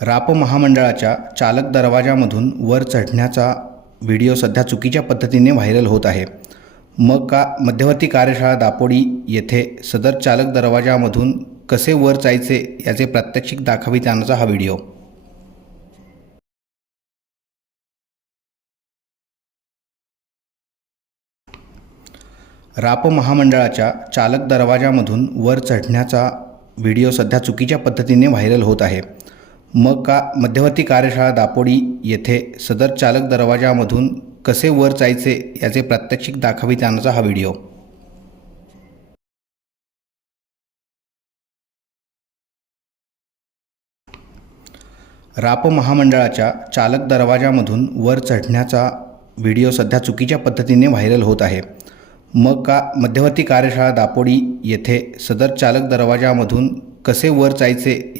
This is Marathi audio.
राप महामंडळाच्या चालक दरवाजामधून वर चढण्याचा व्हिडिओ सध्या चुकीच्या पद्धतीने व्हायरल होत आहे. मग का मध्यवर्ती कार्यशाळा दापोडी येथे सदर चालक दरवाजामधून कसे वर जायचे याचे प्रात्यक्षिक दाखवित आणण्याचा हा व्हिडिओ. राप महामंडळाच्या चालक दरवाजामधून वर चढण्याचा व्हिडिओ सध्या चुकीच्या पद्धतीने व्हायरल होत आहे. मग का मध्यवर्ती कार्यशाळा दापोडी येथे सदर चालक दरवाजामधून कसे वर जायचे याचे प्रात्यक्षिक दाखवित आणण्याचा हा व्हिडिओ. राप महामंडळाच्या चालक दरवाजामधून वर चढण्याचा व्हिडिओ सध्या चुकीच्या पद्धतीने व्हायरल होत आहे. मग का मध्यवर्ती कार्यशाळा दापोडी येथे सदर चालक दरवाजामधून कसे वर जायचे